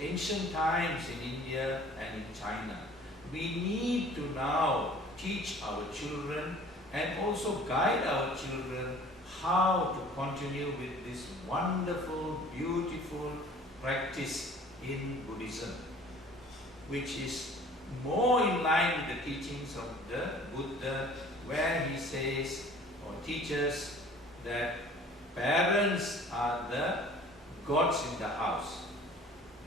Ancient times in India and in China. We need to now teach our children and also guide our children how to continue with this wonderful, beautiful practice in Buddhism, which is more in line with the teachings of the Buddha, where he says or teaches that parents are the gods in the house,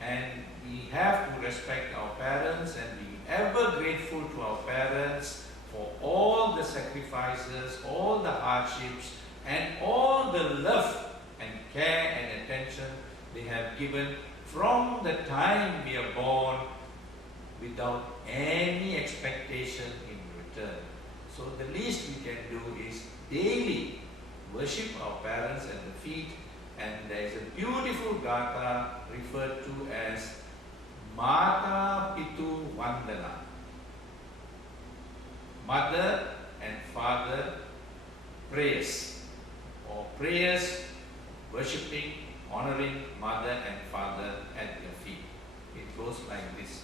and we have to respect our parents and be ever grateful to our parents for all the sacrifices, all the hardships, and all the love and care and attention they have given from the time we are born without any expectation in return. So the least we can do is daily worship our parents at the feet, and there is a beautiful gatha referred to as Mata Pitu Vandana. Mother and father prayers, or prayers worshipping, honoring mother and father at their feet. It goes like this.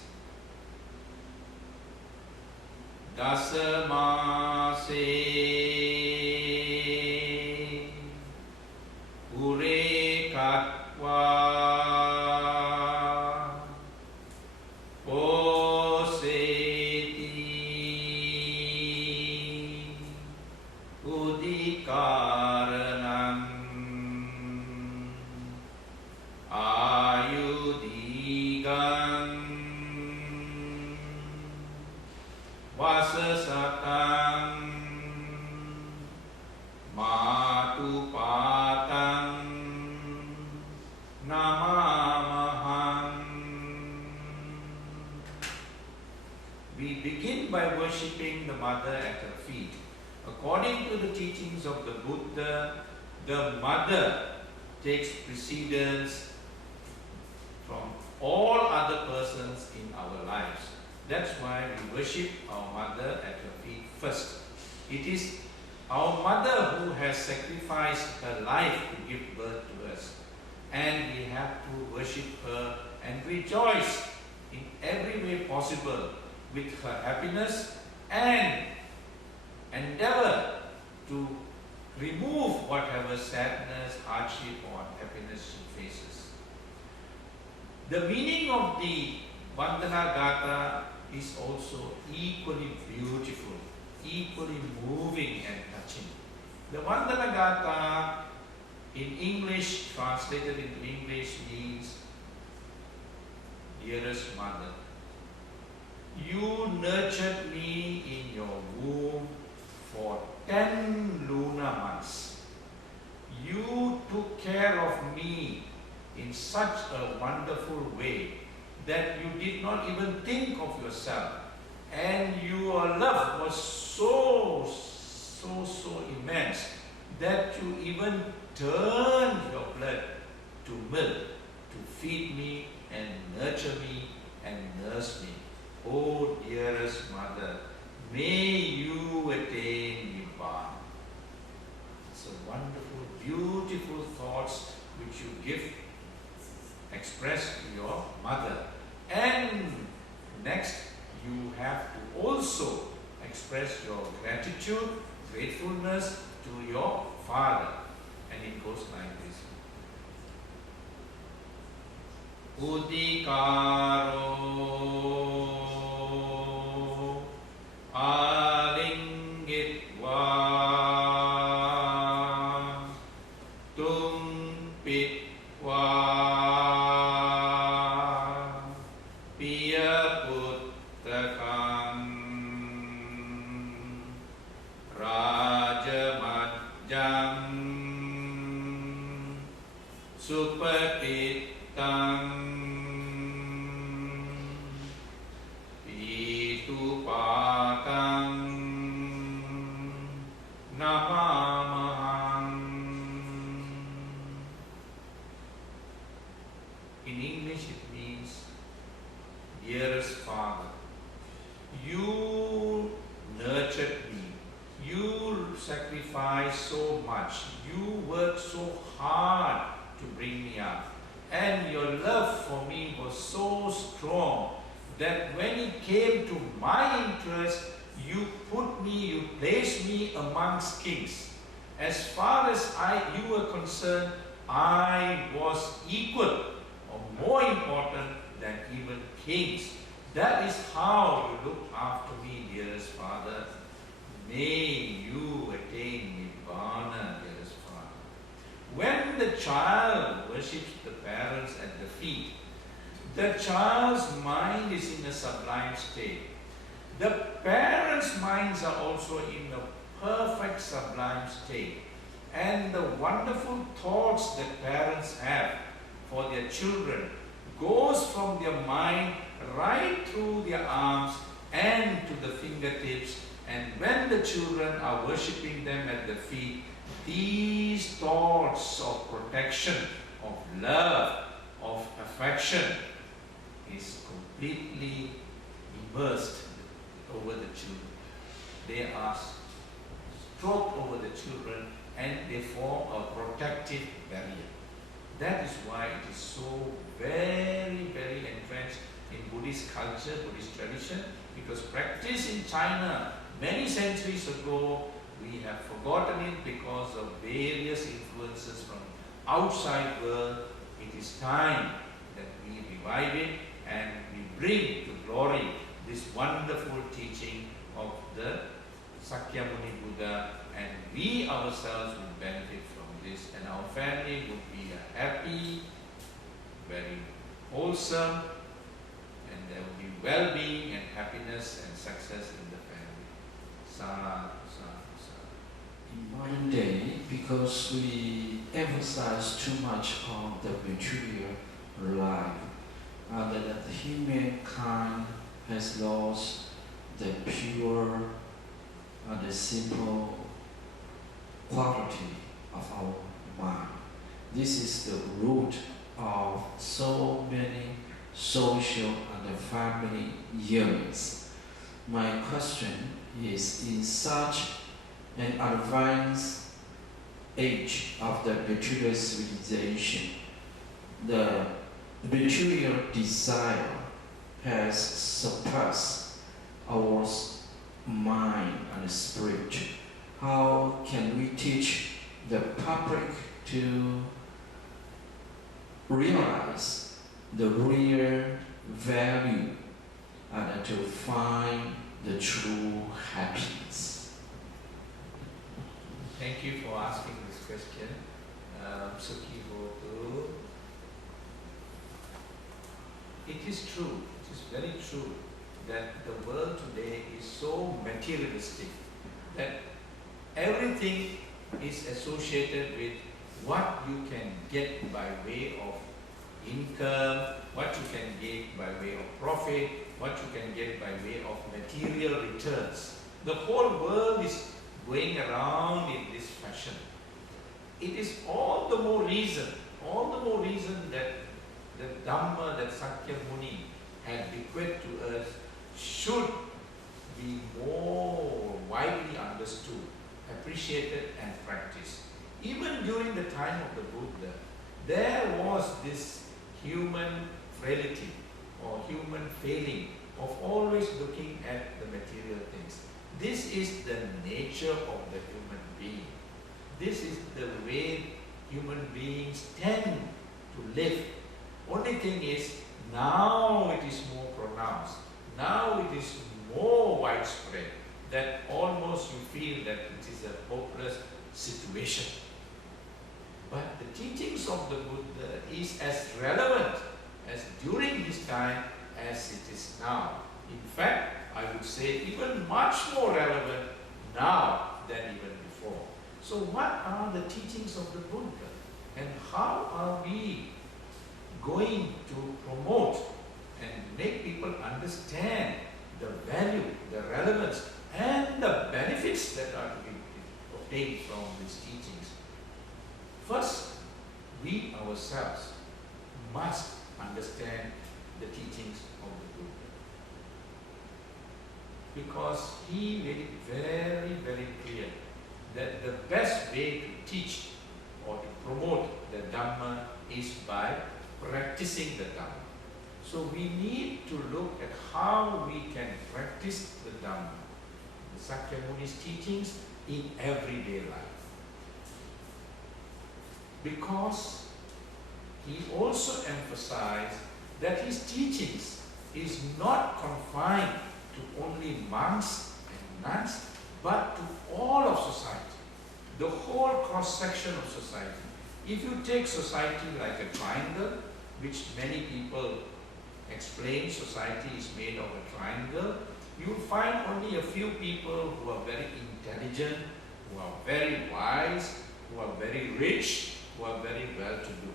Dasamase Ure Katva worshipping the mother at her feet. According to the teachings of the Buddha, the mother takes precedence from all other persons in our lives. That's why we worship our mother at her feet first. It is our mother who has sacrificed her life to give birth to us, and we have to worship her and rejoice in every way possible with her happiness and endeavor to remove whatever sadness, hardship or unhappiness she faces. The meaning of the Vandana Gatha is also equally beautiful, equally moving and touching. The Vandana Gatha in English, translated into English, means, dearest mother, you nurtured me in your womb for 10 lunar months. You took care of me in such a wonderful way that you did not even think of yourself, and your love was so immense that you even turned your blood to milk to feed me and nurture me and nurse me. Oh dearest mother, may you attain Nibbana. It's a wonderful, beautiful thoughts which you express to your mother. And next, you have to also express your gratitude, gratefulness to your father. And it goes like this. Udikaro alingitva tumpitva piyaputtakam rajamajjam supatittam In English it means, dearest father, you nurtured me, you sacrificed so much, you worked so hard to bring me up, and your love for me was so strong that when it came to my interest, you put me, you place me amongst kings. As far as you were concerned, I was equal or more important than even kings. That is how you look after me, dearest Father. May you attain Nibbana, dearest Father. When the child worships the parents at the feet, the child's mind is in a sublime state. The parents' minds are also in a perfect sublime state. And the wonderful thoughts that parents have for their children goes from their mind right through their arms and to the fingertips. And when the children are worshipping them at the feet, these thoughts of protection, of love, of affection is completely immersed over the children. They are stroked over the children and they form a protective barrier. That is why it is so very, very entrenched in Buddhist culture, Buddhist tradition, because practice in China many centuries ago, we have forgotten it because of various influences from outside world. It is time that we revive it and we bring to glory this wonderful teaching of the Sakyamuni Buddha, and we ourselves will benefit from this, and our family would be a happy, very wholesome, and there will be well-being and happiness and success in the family. Sadhu, sadhu, sadhu. In modern day, because we emphasize too much on the material life, that the humankind has lost the pure and the simple quality of our mind. This is the root of so many social and family yearnings. My question is, in such an advanced age of the material civilization, the material desire has surpassed our mind and spirit. How can we teach the public to realize the real value and to find the true happiness? Thank you for asking this question. SUKHI, HOTHU. It is true, it is very true that the world today is so materialistic that everything is associated with what you can get by way of income, what you can get by way of profit, what you can get by way of material returns. The whole world is going around in this fashion. It is all the more reason that the Dhamma that Sakyamuni had bequeathed to us should be more widely understood, appreciated and practiced. Even during the time of the Buddha, there was this human frailty or human failing of always looking at the material things. This is the nature of the human being. This is the way human beings tend to live. Only thing is, now it is more pronounced. Now it is more widespread that almost you feel that it is a hopeless situation. But the teachings of the Buddha is as relevant as during his time as it is now. In fact, I would say even much more relevant now than even before. So what are the teachings of the Buddha? And how are we going to promote and make people understand the value, the relevance, and the benefits that are to be obtained from these teachings? First, we ourselves must understand the teachings of the Buddha, because he made it very, very clear that the best way to teach or to promote the Dhamma is by practicing the Dhamma. So we need to look at how we can practice the Dhamma. Sakyamuni's teachings in everyday life. Because he also emphasized that his teachings is not confined to only monks and nuns, but to all of society, the whole cross-section of society. If you take society like a triangle, which many people explain society is made of a triangle, you'll find only a few people who are very intelligent, who are very wise, who are very rich, who are very well-to-do.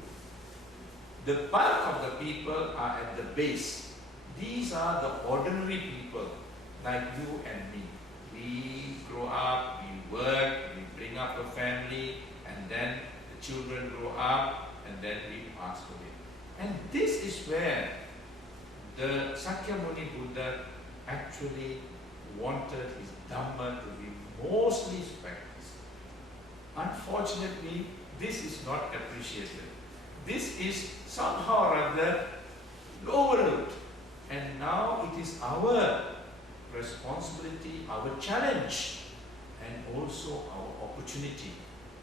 The bulk of the people are at the base. These are the ordinary people like you and me. We grow up, we work, we bring up a family, and then the children grow up, and then we pass away. And this is where the Sakyamuni Buddha actually wanted his Dhamma to be mostly practiced. Unfortunately, this is not appreciated. This is somehow or other overlooked. And now it is our responsibility, our challenge, and also our opportunity.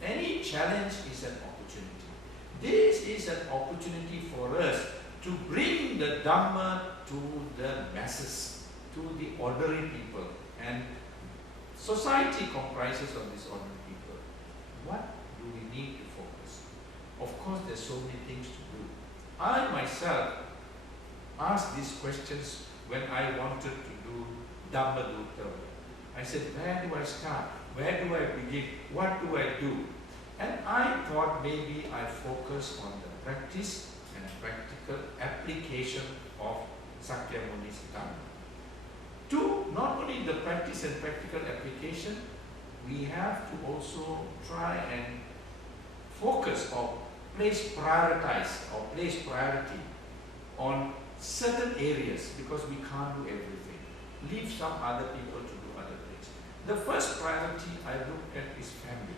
Any challenge is an opportunity. This is an opportunity for us to bring the Dhamma to the masses, to the ordinary people. And society comprises of these ordinary people. What do we need to focus? Of course, there's so many things to do. I myself asked these questions when I wanted to do Dhamma Dutta. I said, where do I start? Where do I begin? What do I do? And I thought maybe I focus on the practice and practical application of Sakyamuni's Dhamma. To not only the practice and practical application, we have to also try and focus or place priority on certain areas, because we can't do everything. Leave some other people to do other things. The first priority I look at is family.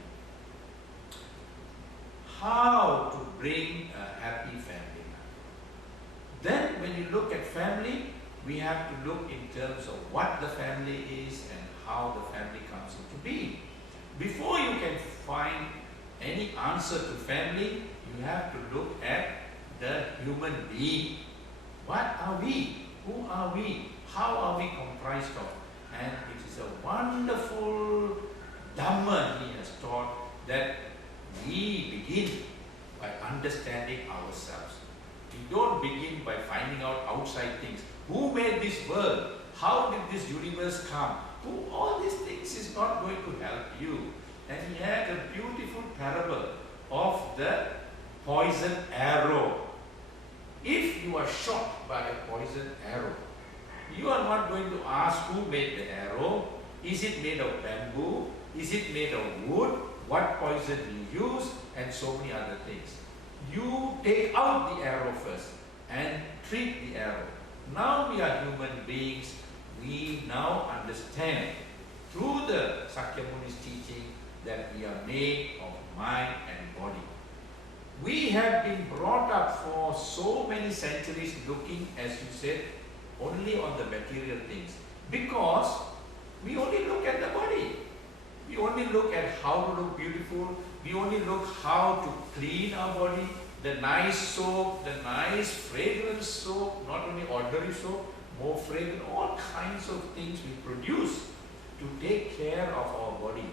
How to bring a happy family life. Then when you look at family, we have to look in terms of what the family is and how the family comes into being. Before you can find any answer to family, you have to look at the human being. What are we? Who are we? How are we comprised of? And it is a wonderful Dhamma he has taught, that we begin by understanding ourselves. We don't begin by finding out outside things. Who made this world? How did this universe come? All these things is not going to help you. And he had a beautiful parable of the poison arrow. If you are shot by a poison arrow, you are not going to ask who made the arrow. Is it made of bamboo? Is it made of wood? What poison you use? And so many other things. You take out the arrow first and treat the arrow. Now we are human beings. We now understand through the Sakyamuni's teaching that we are made of mind and body. We have been brought up for so many centuries looking, as you said, only on the material things, because we only look at the body. We only look at how to look beautiful. We only look how to clean our body, the nice soap, the nice fragrance soap, not only ordinary soap, more fragrant, all kinds of things we produce to take care of our body.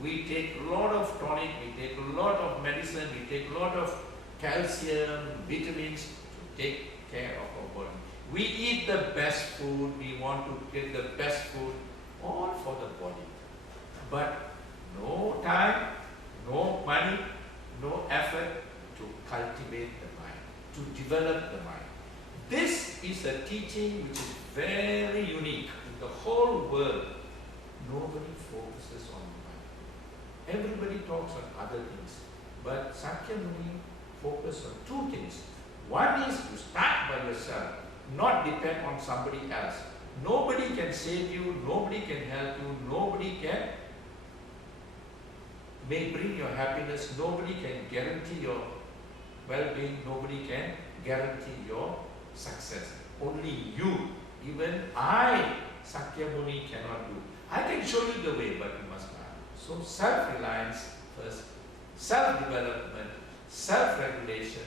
We take a lot of tonic, we take a lot of medicine, we take a lot of calcium, vitamins to take care of our body. We eat the best food, we want to get the best food, all for the body. But no time, no money, no effort to cultivate the mind, to develop the mind. This is a teaching which is very unique in the whole world. Nobody focuses on the mind. Everybody talks on other things. But Sakyamuni focused on two things. One is to start by yourself, not depend on somebody else. Nobody can save you, nobody can help you, nobody can may bring your happiness, nobody can guarantee your well-being, nobody can guarantee your success. Only you, even I, Sakyamuni, cannot do. I can show you the way, but you must learn. So self-reliance first, self-development, self-regulation,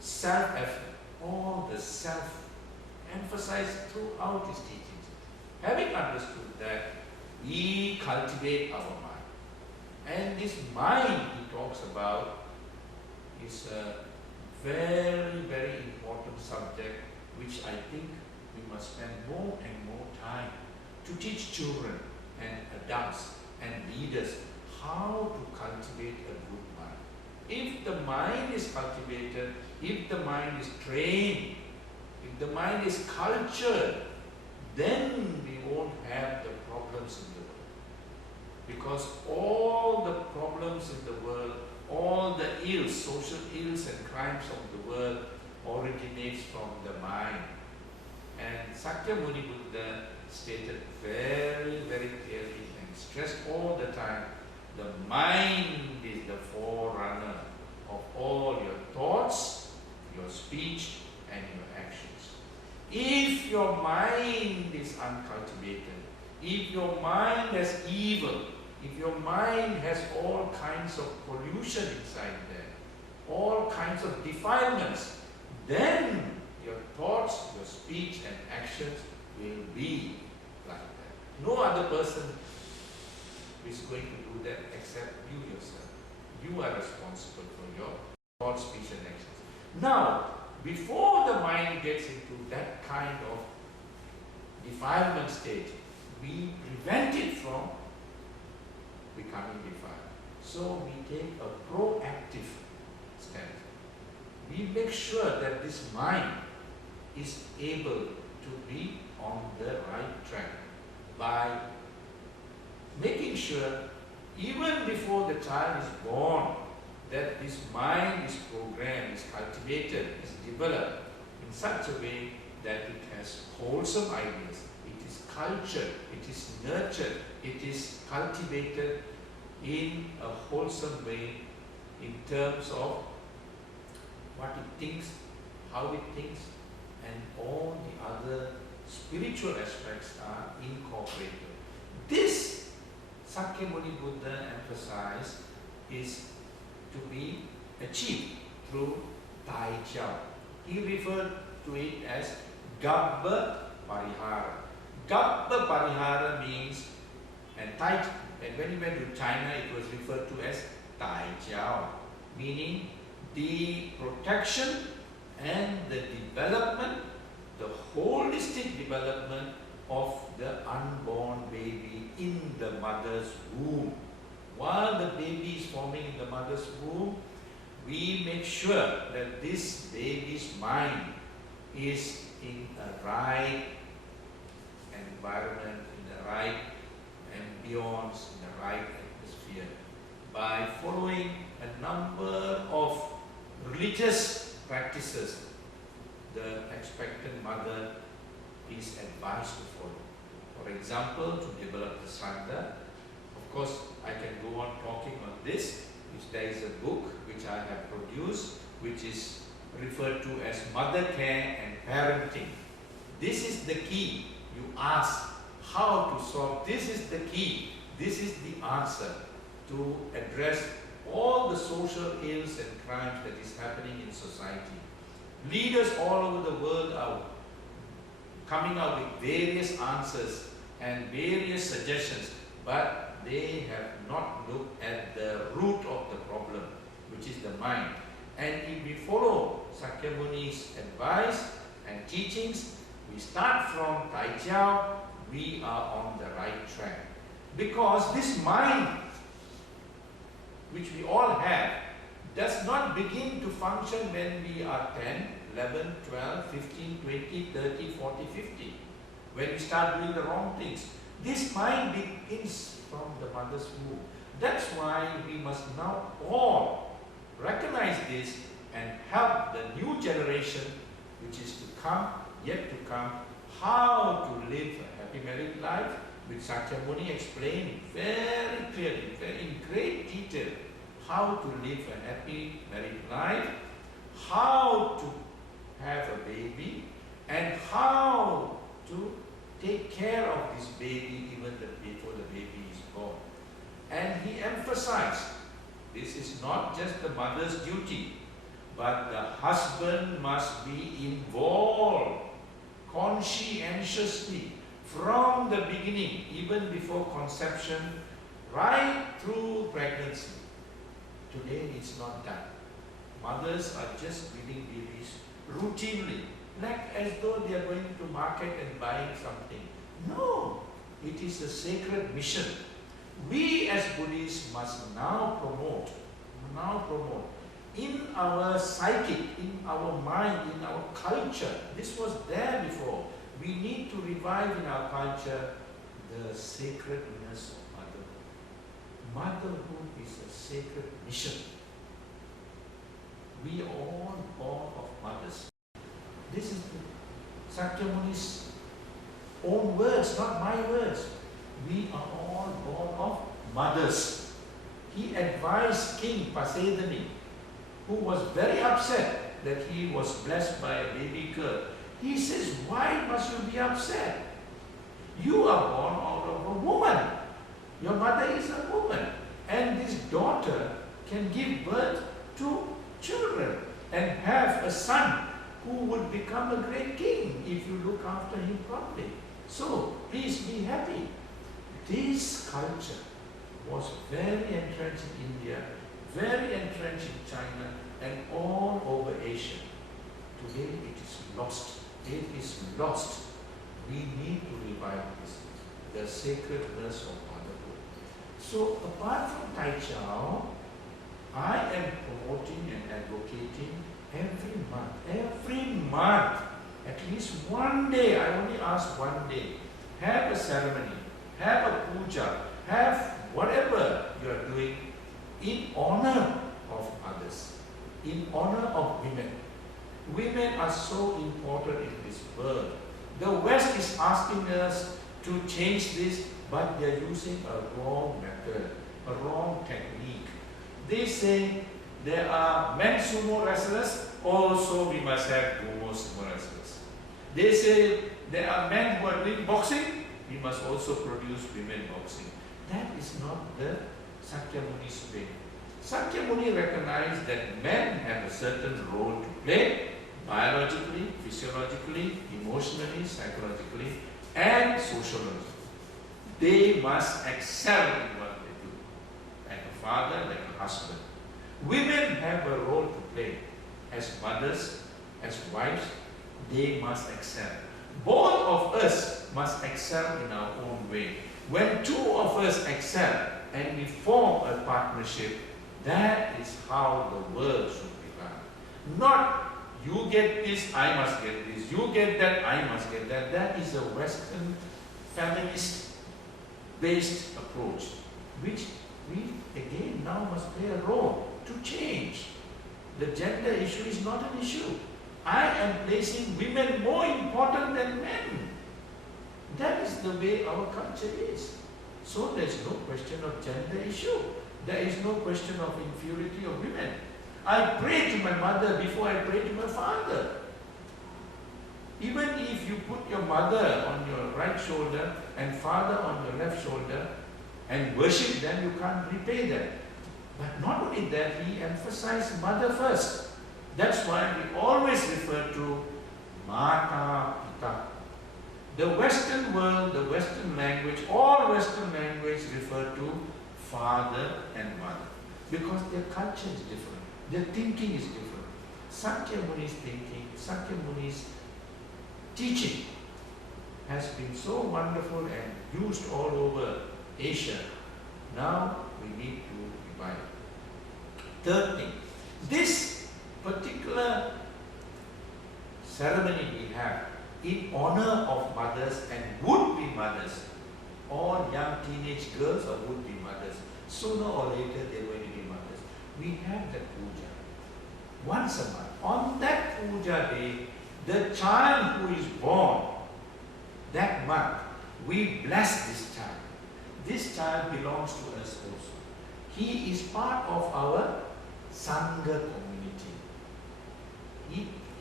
self-effort, all the self emphasized throughout his teachings. Having understood that, we cultivate our mind. And this mind he talks about is a very, very important subject which I think we must spend more and more time to teach children and adults and leaders how to cultivate a good mind. If the mind is cultivated, if the mind is trained, if the mind is cultured, then we won't have the problems in the world. Because all the problems in the world, all the ills, social ills and crimes of the world originates from the mind. And Sakyamuni Buddha stated very, very clearly and stressed all the time, the mind is the forerunner of all your thoughts, your speech and your actions. If your mind is uncultivated, if your mind has evil, if your mind has all kinds of pollution inside there, all kinds of defilements, then your thoughts, your speech and actions will be like that. No other person is going to do that except you yourself. You are responsible for your thoughts, speech and actions. Now, before the mind gets into that kind of defilement state, we prevent it from becoming defiled. So we take a proactive stance. We make sure that this mind is able to be on the right track by making sure, even before the child is born, that this mind is programmed, is cultivated, is developed in such a way that it has wholesome ideas, it is cultured, it is nurtured, it is cultivated in a wholesome way in terms of what it thinks, how it thinks, and all the other spiritual aspects are incorporated. This Sakyamuni Buddha emphasized is to be achieved through Tai Chiao. He referred to it as Gabba Parihara. Gabba Parihara means, and when he went to China, it was referred to as Tai Chiao, meaning the protection and the development, the holistic development of the unborn baby in the mother's womb. While the baby is forming in the mother's womb, we make sure that this baby's mind is in a right environment, in the right ambience, in the right atmosphere, by following a number of religious practices the expectant mother is advised to follow. For example, to develop the Sangha. Of course, I can go on talking on this. There is a book which I have produced, which is referred to as Mother Care and Parenting. This is the key. You ask how to solve. This is the key. This is the answer to address all the social ills and crimes that is happening in society. Leaders all over the world are coming out with various answers and various suggestions, but they have not looked at the root of the problem, which is the mind. And if we follow Sakyamuni's advice and teachings, we start from Tai Chiao, we are on the right track. Because this mind, which we all have, does not begin to function when we are 10, 11, 12, 15, 20, 30, 40, 50. When we start doing the wrong things. This mind begins from the mother's womb. That's why we must now all recognize this and help the new generation, which is to come, yet to come, how to live a happy married life, which Sakyamuni explained very clearly, in great detail, how to live a happy married life, how to have a baby, and how to take care of this baby even before the baby is born. And he emphasized, this is not just the mother's duty, but the husband must be involved conscientiously from the beginning, even before conception, right through pregnancy. Today it's not done. Mothers are just feeding babies routinely, like as though they are going to market and buying something. No, it is a sacred mission. We as Buddhists must now promote in our psychic, in our mind, in our culture. This was there before. We need to revive in our culture the sacredness of motherhood. Motherhood is a sacred mission. We are all born of mothers. This is Sakyamuni's own words, not my words. We are all born of mothers. He advised King Pasedani, who was very upset that he was blessed by a baby girl. He says, why must you be upset? You are born out of a woman. Your mother is a woman. And this daughter can give birth to children and have a son who would become a great king if you look after him properly. So, please be happy. This culture was very entrenched in India, very entrenched in China, and all over Asia. Today it is lost. It is lost. We need to revive this, the sacredness of motherhood. So apart from Tai Chao, I am promoting and advocating every month, at least one day, I only ask one day, have a ceremony, have a puja, have whatever you are doing in honor of others, in honor of women. Women are so important in this world. The West is asking us to change this, but they are using a wrong method, a wrong technique. They say there are men sumo wrestlers, also we must have women sumo wrestlers. They say there are men who are doing boxing, we must also produce women boxing. That is not the Sakyamuni's way. Sakyamuni recognized that men have a certain role to play, biologically, physiologically, emotionally, psychologically, and sociologically. They must excel in what they do, like a father, like a husband. Women have a role to play. As mothers, as wives, they must excel. Both of us must excel in our own way. When two of us excel and we form a partnership, that is how the world should be run. Not you get this, I must get this, you get that, I must get that. That is a Western feminist based approach, which we again now must play a role to change. The gender issue is not an issue. I am placing women more important than men. That is the way our culture is. So there is no question of gender issue. There is no question of inferiority of women. I pray to my mother before I pray to my father. Even if you put your mother on your right shoulder and father on your left shoulder and worship them, you can't repay them. But not only that, he emphasized mother first. That's why we always refer to Mata Pita. The Western world, the Western language, all Western language refer to father and mother because their culture is different, their thinking is different. Sakyamuni's thinking, Sakyamuni's teaching has been so wonderful and used all over Asia. Now we need to revive. Third thing, this particular ceremony we have in honor of mothers and would-be mothers, all young teenage girls or would-be mothers, sooner or later they're going to be mothers. We have that puja once a month. On that puja day, the child who is born that month, we bless this child. This child belongs to us also. He is part of our Sangha community.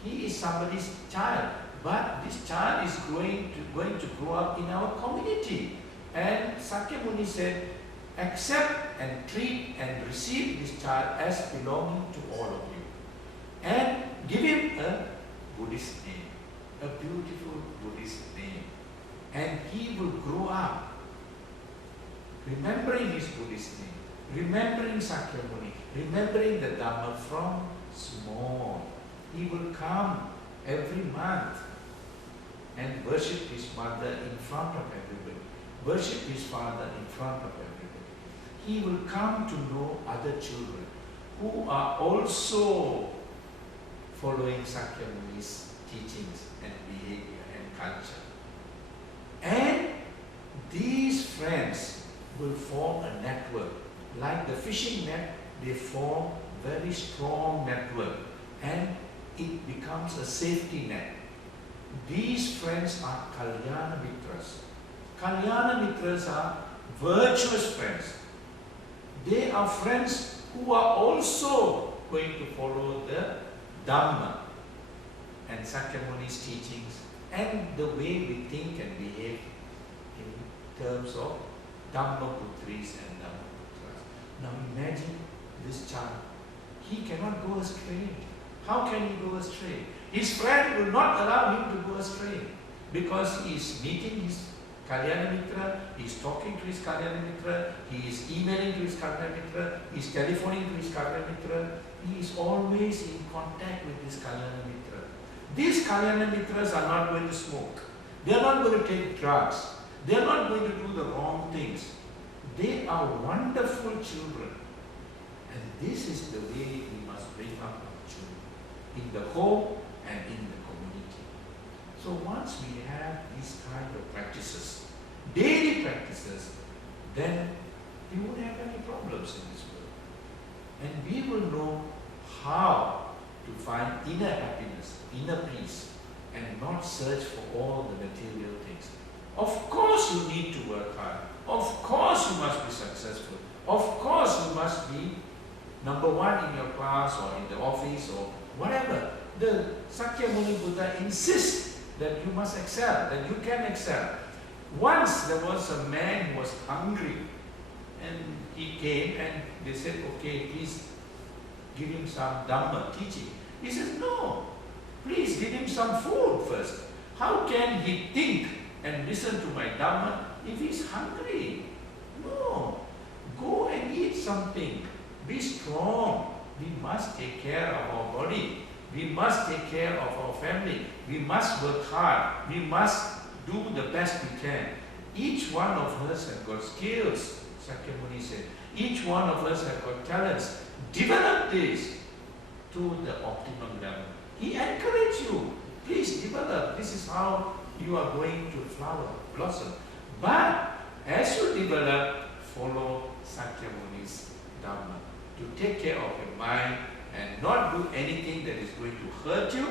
He is somebody's child. but this child is going to grow up in our community. And Sakyamuni said, accept and treat and receive this child as belonging to all of you. And give him a Buddhist name, a beautiful Buddhist name. And he will grow up remembering his Buddhist name, remembering Sakyamuni, remembering the Dhamma from small. He will come every month and worship his mother in front of everybody, worship his father in front of everybody. He will come to know other children who are also following Sakyamuni's teachings and behavior and culture. And these friends will form a network. Like the fishing net, they form very strong network and it becomes a safety net. These friends are Kalyana Mitras. Kalyana Mitras are virtuous friends. They are friends who are also going to follow the Dhamma and Sakyamuni's teachings and the way we think and behave in terms of Dhammaputris and Dhammaputras. Now imagine this child. He cannot go astray. How can he go astray? His friend will not allow him to go astray because he is meeting his Kalyana Mitra, he is talking to his Kalyana Mitra, he is emailing to his Kalyana Mitra, he is telephoning to his Kalyana Mitra, he is always in contact with his Kalyana Mitra. These Kalyana Mitras are not going to smoke. They are not going to take drugs. They are not going to do the wrong things. They are wonderful children. And this is the way we must bring up our children, in the home and in the community. So once we have these kind of practices, daily practices, then we won't have any problems in this world. And we will know how to find inner happiness, inner peace, and not search for all the material things. Of course you need to work hard. Of course you must be successful. Of course you must be number one in your class or in the office or whatever. The Sakyamuni Buddha insists that you must excel, that you can excel. Once there was a man who was hungry and he came and they said, okay, please give him some Dhamma teaching. He says, no, please give him some food first. How can he think and listen to my Dhamma if he's hungry? No, go and eat something. Be strong. We must take care of our body. We must take care of our family. We must work hard. We must do the best we can. Each one of us has got skills, Sakyamuni said. Each one of us has got talents. Develop this to the optimum level. He encouraged you. Please develop. This is how you are going to flower, blossom. But as you develop, follow Sakyamuni's Dhamma. To take care of your mind and not do anything that is going to hurt you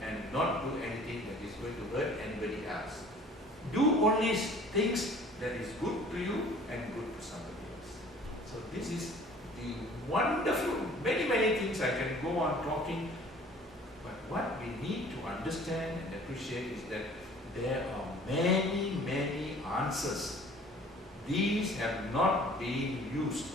and not do anything that is going to hurt anybody else. Do only things that is good to you and good to somebody else. So this is the wonderful, many things I can go on talking, but what we need to understand and appreciate is that there are many answers. These have not been used.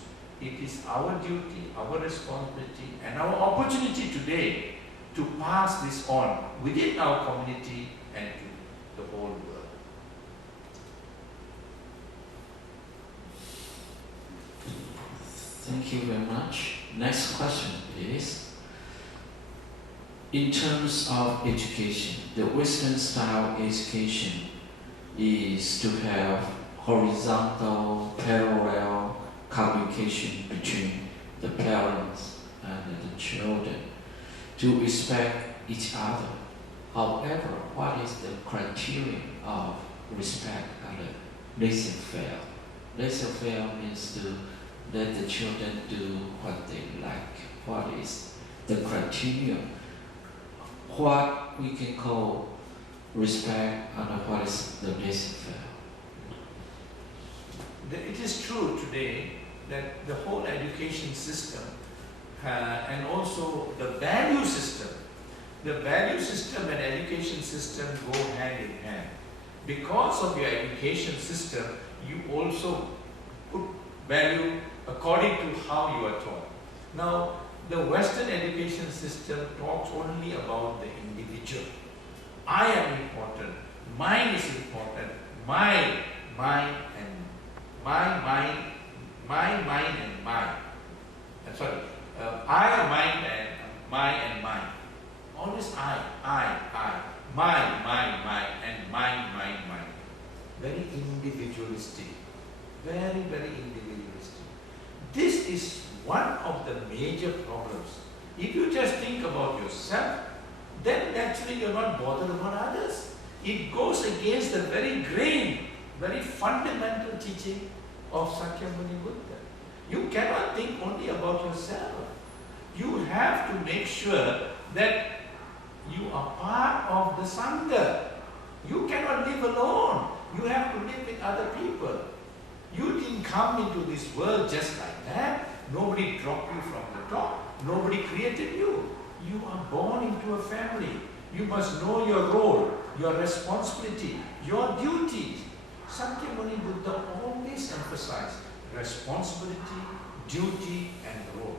It is our duty, our responsibility, and our opportunity today to pass this on within our community and to the whole world. Thank you very much. Next question, please. In terms of education, the Western style education is to have horizontal, parallel communication between the parents and the children to respect each other. However, what is the criterion of respect and laissez-faire? Laissez-faire means to let the children do what they like. What is the criterion? What we can call respect and what is the laissez-faire? It is true today that the whole education system and also the value system The value system and education system go hand in hand. Because of your education system, you also put value according to how you are taught. Now, the Western education system talks only about the individual. I am important, mine is important, my mind and my mind and mine. I, mine and mine. Always I, my, and mine. Very individualistic. Very, very individualistic. This is one of the major problems. If you just think about yourself, then naturally you're not bothered about others. It goes against the very grain, very fundamental teaching of Sakyamuni Buddha. You cannot think only about yourself. You have to make sure that you are part of the Sangha. You cannot live alone. You have to live with other people. You didn't come into this world just like that. Nobody dropped you from the top. Nobody created you. You are born into a family. You must know your role, your responsibility, your duties. Sakyamuni Buddha always emphasized responsibility, duty and role.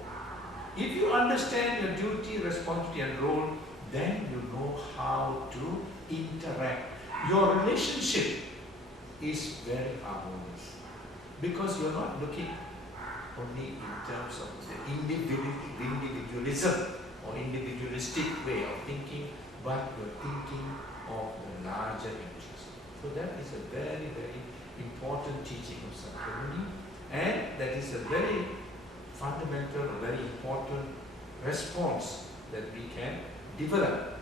If you understand your duty, responsibility and role, then you know how to interact. Your relationship is very harmonious because you're not looking only in terms of the individualism or individualistic way of thinking, but you're thinking of the larger interest. So that is a very, very important teaching of Sakyamuni, and that is a very fundamental, very important response that we can develop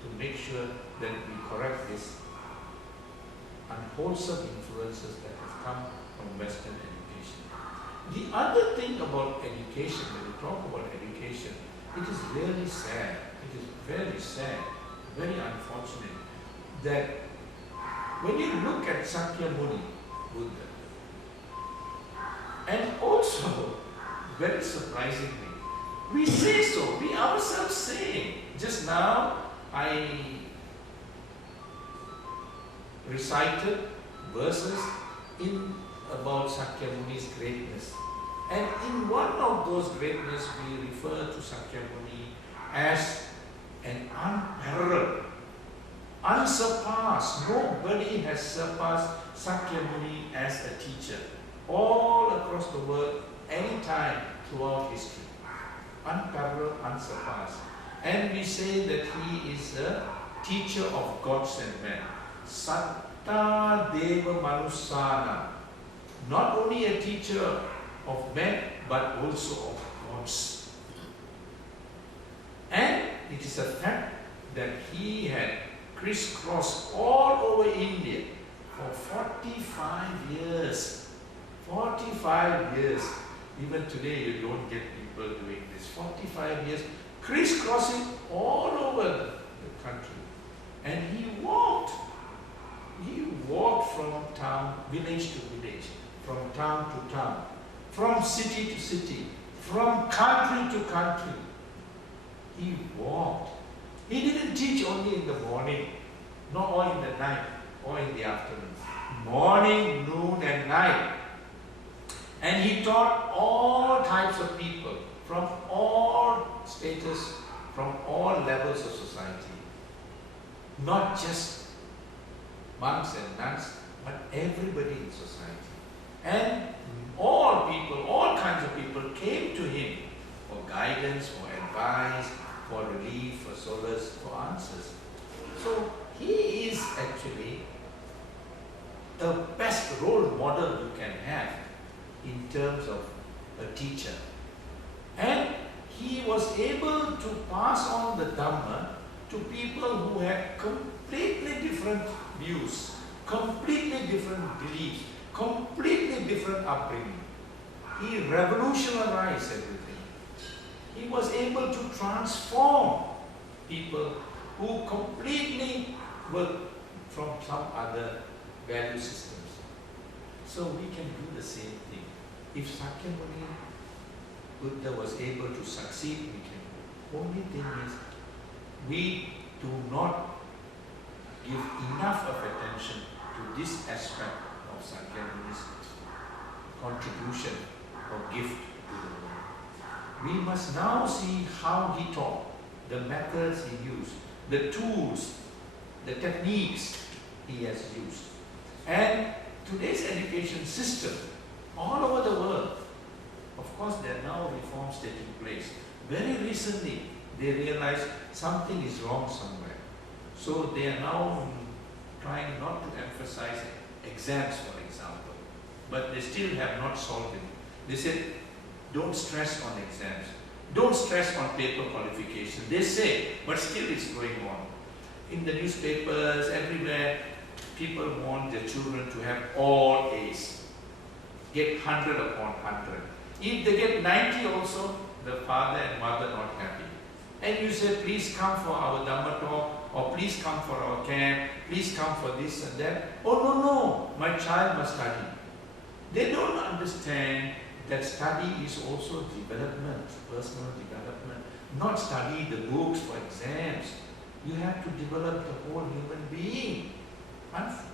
to make sure that we correct these unwholesome influences that have come from Western education. The other thing about education, when we talk about education, it is really sad, it is very sad, very unfortunate that when you look at Sakyamuni Buddha, and also very surprisingly, we say so, we ourselves say. Just now I recited verses about Sakyamuni's greatness. And in one of those greatness we refer to Sakyamuni as an unparalleled, unsurpassed. Nobody has surpassed Sakyamuni as a teacher all across the world, anytime throughout history. Unparalleled, unsurpassed. And we say that he is a teacher of gods and men. Satta Deva Manusana. Not only a teacher of men, but also of gods. And it is a fact that he had crisscrossed all over India for 45 years. 45 years. Even today you don't get people doing this. 45 years crisscrossing all over the country. And he walked from town, village to village, from town to town, from city to city, from country to country. He walked. He didn't teach only in the morning, nor in the night, or in the afternoon. Morning, noon and night. And he taught all types of people, from all status, from all levels of society. Not just monks and nuns, but everybody in society. And all people, all kinds of people came to him for guidance, for advice, for relief, for solace, for answers. So he is actually the best role model you can have in terms of a teacher. And he was able to pass on the Dhamma to people who had completely different views, completely different beliefs, completely different upbringing. He revolutionized everything. He was able to transform people who completely were from some other value systems. So we can do the same thing. If Sakyamuni Buddha was able to succeed, we can. Only thing is, we do not give enough of attention to this aspect of Sakyamuni's contribution or gift to the world. We must now see how he taught, the methods he used, the tools, the techniques he has used. And today's education system, all over the world, of course there are now reforms taking place. Very recently they realized something is wrong somewhere. So they are now trying not to emphasize exams, for example, but they still have not solved it. They said, don't stress on exams, don't stress on paper qualification. They say, but still it's going on. In the newspapers, everywhere, people want their children to have all A's, get 100 upon 100. If they get 90 also, the father and mother not happy. And you say, please come for our Dhamma talk, or please come for our camp, please come for this and that. Oh no, no, my child must study. They don't understand that study is also development, personal development. Not study the books for exams. You have to develop the whole human being.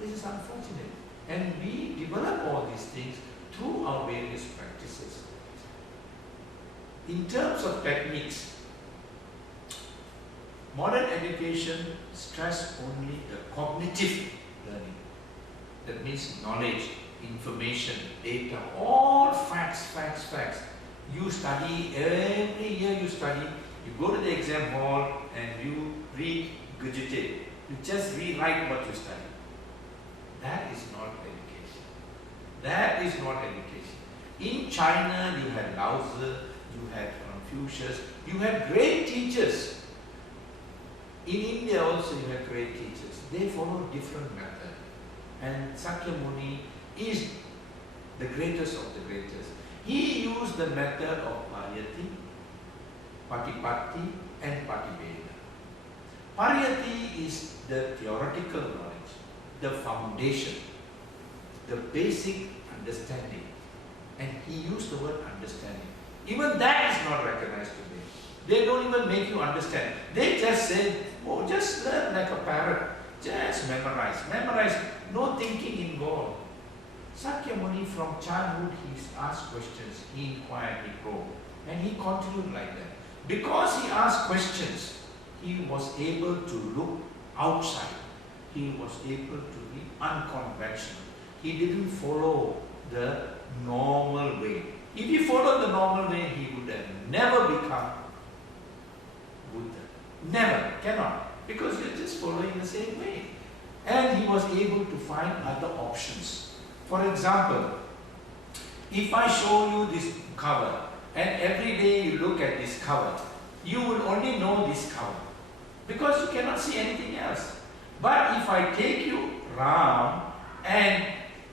This is unfortunate. And we develop all these things through our various practices. In terms of techniques, modern education stress only the cognitive learning. That means knowledge, information, data, all facts, facts, facts. You study, every year you study, you go to the exam hall and you regurgitate. You just rewrite what you study. That is not education. That is not education. In China, you had Lao Tzu, you had Confucius, you had great teachers. In India also you had great teachers. They follow different method. And Sakyamuni is the greatest of the greatest. He used the method of Pariyati, Patipatti and Patibheda. Pariyati is the theoretical knowledge, the foundation, the basic understanding. And he used the word understanding. Even that is not recognized today. They don't even make you understand. They just say, oh, just learn like a parrot. Just memorize. Memorize. No thinking involved. Sakyamuni from childhood, he asked questions, he inquired, he probed. And he continued like that. Because he asked questions, he was able to look outside. He was able to be unconventional. He didn't follow the normal way. If he followed the normal way, he would have never become Buddha. Never, cannot. Because you're just following the same way. And he was able to find other options. For example, if I show you this cover, and every day you look at this cover, you will only know this cover. Because you cannot see anything else. But if I take you round and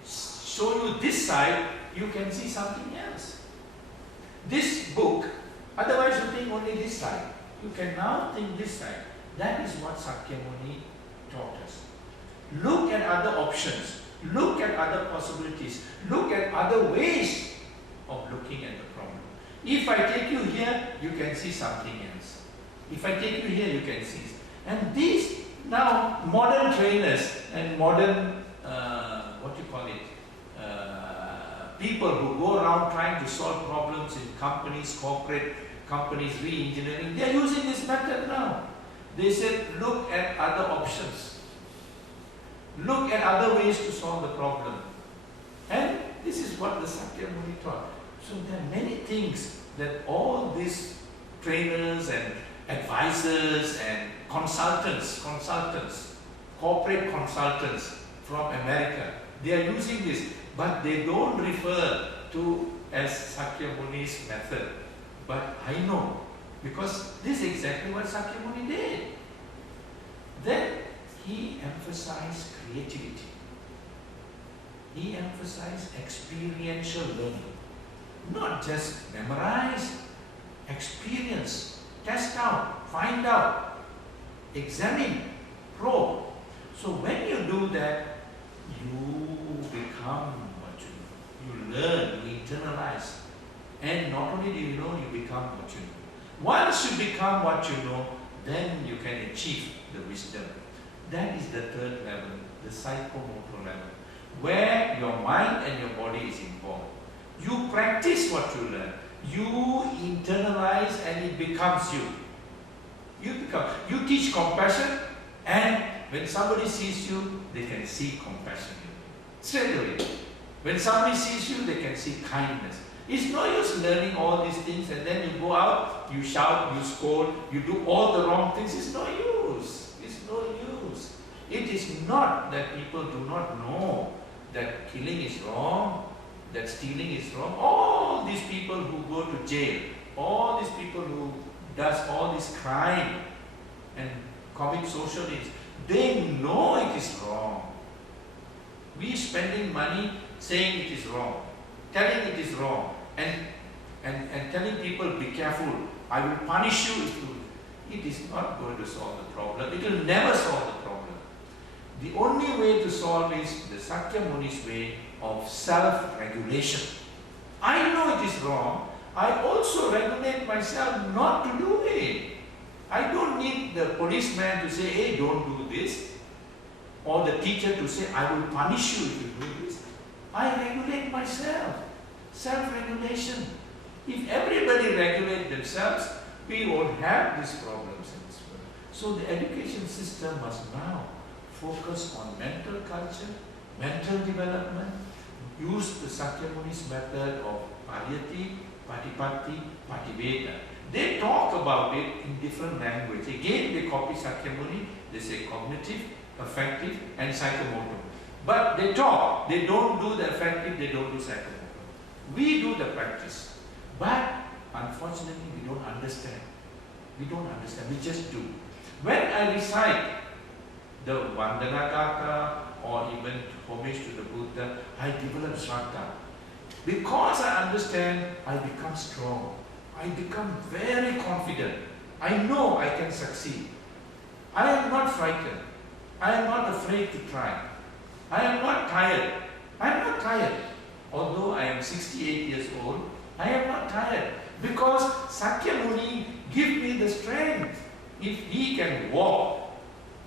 show you this side, you can see something else. This book, otherwise you think only this side. You can now think this side. That is what Sakyamuni taught us. Look at other options. Look at other possibilities. Look at other ways of looking at the problem. If I take you here, you can see something else. If I take you here, you can see. And these now modern trainers and modern, people who go around trying to solve problems in companies, corporate companies, re-engineering, they are using this method now. They said, look at other options. Look at other ways to solve the problem. And this is what the Sakyamuni taught. So there are many things that all these trainers and advisors and consultants, corporate consultants from America, they are using this, but they don't refer to as Sakyamuni's method. But I know, because this is exactly what Sakyamuni did. Then he emphasized creativity. He emphasized experiential learning. Not just memorize, experience, test out, find out, examine, probe. So when you do that, you become what you know. You learn, you internalize. And not only do you know, you become what you know. Once you become what you know, then you can achieve the wisdom. That is the third level, the psychomotor level, where your mind and your body is involved. You practice what you learn. You internalize and it becomes you. You teach compassion, and when somebody sees you, they can see compassion in you. Straight away. When somebody sees you, they can see kindness. It's no use learning all these things and then you go out, you shout, you scold, you do all the wrong things. It's no use. It's no use. It is not that people do not know that killing is wrong, that stealing is wrong. All these people who go to jail, all these people who does all this crime and commit social ills, they know it is wrong. We spending money saying it is wrong, telling it is wrong, and telling people be careful, I will punish you if you. It is not going to solve the problem. It will never solve the problem. The only way to solve is the Sakyamuni's way of self-regulation. I know it is wrong. I also regulate myself not to do it. I don't need the policeman to say, hey, don't do this. Or the teacher to say, I will punish you if you do this. I regulate myself. Self-regulation. If everybody regulates themselves, we won't have these problems in this world. So the education system must now focus on mental culture, mental development, use the Sakyamuni's method of pariyati, patipatti, pativeda. They talk about it in different language. Again, they copy Sakyamuni. They say cognitive, affective, and psychomotor. But they talk. They don't do the affective, they don't do psychomotor. We do the practice. But unfortunately, we don't understand. We don't understand. We just do. When I recite the Vandana Gata or even homage to the Buddha, I develop Shraddha. Because I understand, I become strong. I become very confident. I know I can succeed. I am not frightened. I am not afraid to try. I am not tired. I am not tired. Although I am 68 years old, I am not tired. Because Sakyamuni gives me the strength. If he can walk,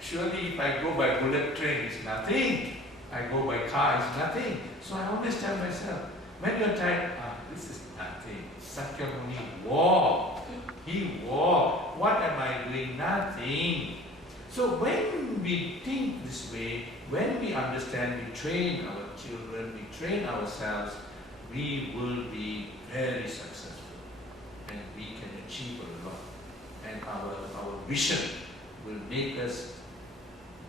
surely if I go by bullet train, it's nothing. I go by car, it's nothing. So I always tell myself, when you're tired, this is nothing. Sakyamuni walked. He walked. What am I doing? Nothing. So when we think this way, when we understand, we train our children, we train ourselves, we will be very successful and we can achieve a lot. And our vision will make us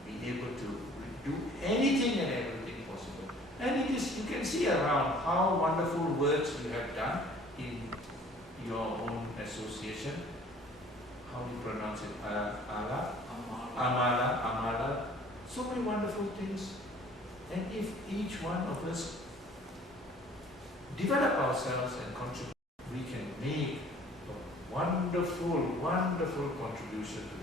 be able to do anything and everything possible. And it is, you can see around how wonderful works you have done in your own association. How do you pronounce it? Amala. So many wonderful things. And if each one of us develop ourselves and contribute, we can make a wonderful, wonderful contribution to